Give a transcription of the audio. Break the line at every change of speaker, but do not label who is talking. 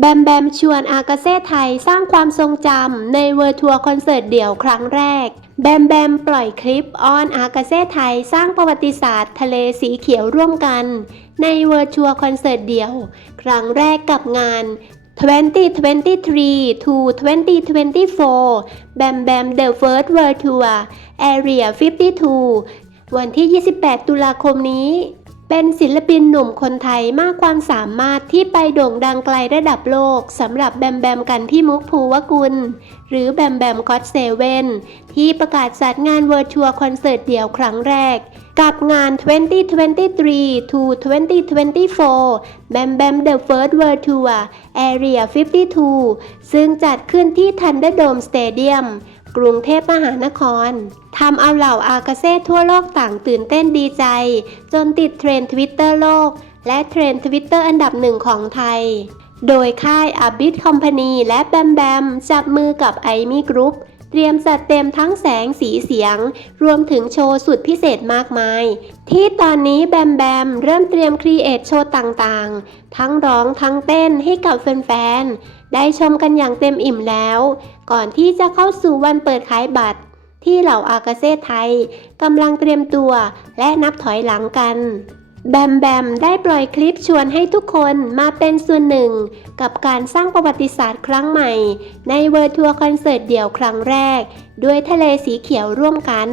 แบมแบมชวนอากาเซ่ไทยสร้างความทรงจำในเวอร์ทัวร์คอนเสิร์ตเดี่ยวครั้งแรก แบมแบมปล่อยคลิปออนอากาเซ่ไทยสร้างประวัติศาสตร์ทะเลสีเขียวร่วมกัน ในเวอร์ทัวร์คอนเสิร์ตเดี่ยว ครั้งแรกกับงาน 2023 to 2024 แบมแบม The First World Tour Area 52 วันที่ 28 ตุลาคมนี้ เป็นศิลปินหนุ่มคนไทยมากความสามารถที่ไปโด่งดังไกลระดับโลกสำหรับแบมแบมกันที่มุกภูวกุล หรือแบมแบมก็อตเซเว่นที่ประกาศจัดงานเวิร์ทัวร์คอนเสิร์ตเดี่ยวครั้งแรก กับงาน 2023 to 2024 แบมแบม The First World Tour Area 52 ซึ่งจัดขึ้นที่ Thunderdome Stadium กรุงเทพมหานครทำเอาเหล่าอากาเซ่ทั่วโลกต่างตื่นเต้นดีใจ จนติดเทรนด์ทวิตเตอร์โลก และเทรนด์ทวิตเตอร์อันดับหนึ่งของไทย โดยค่ายอาบิทคอมพานีและแบมแบมจับมือกับไอมี่กรุ๊ป รียมจัดเต็มทั้งแสงสีเสียง รวมถึงโชว์สุดพิเศษมากมาย ที่ตอนนี้แบมแบมเริ่มเตรียมครีเอทโชว์ต่างๆ ทั้งร้องทั้งเต้นให้กับแฟนๆ ได้ชมกันอย่างเต็มอิ่มแล้ว ก่อนที่จะเข้าสู่วันเปิดขายบัตร ที่เหล่าอากาเซ่ไทยกำลังเตรียมตัวและนับถอยหลังกัน แบมแบมได้ปล่อยคลิปชวนให้ทุกคนมาเป็นส่วนหนึ่ง กับการสร้างประวัติศาสตร์ครั้งใหม่ ในเวิร์ทัวร์คอนเสิร์ตเดี่ยวครั้งแรก ด้วยทะเลสีเขียวร่วมกัน